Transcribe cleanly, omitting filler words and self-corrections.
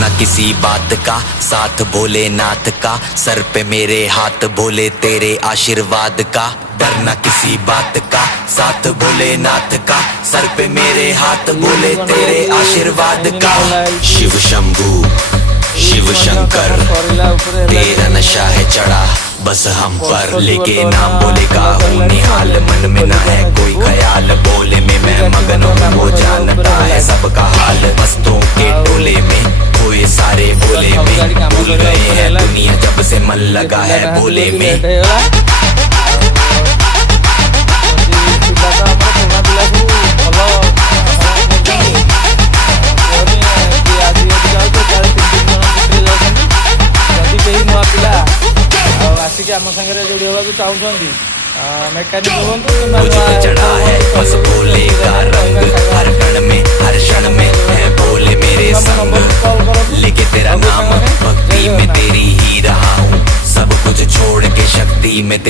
डरना किसी बात का, साथ भोलेनाथ का, सर पे मेरे हाथ भोले तेरे आशीर्वाद का। डरना किसी बात का, साथ भोलेनाथ का, सर पे मेरे हाथ भोले तेरे आशीर्वाद का। शिव शंभू शिव शंकर तेरा नशा है चढ़ा बस हम पर, लेके नाम बोले का हूँ निहाल, मन में न है कोई ख्याल, बोले में मैं मगन हूँ वो जानता है सबका हाल। मस्तों के टोले में खोए सारे भोले में, भूल गए हैं दुनिया जब से मन लगा है भोले में। आसिक आम सागर जोड़ी होगा चाहूँगी मेकानिक मुझे चढ़ा है बस भोले का रंग, हर कण में हर क्षण में है भोले मेरे संग, लेके तेरा नाम भक्ति में तेरी ही रहा हूँ, सब कुछ छोड़ के शक्ति में तेरी।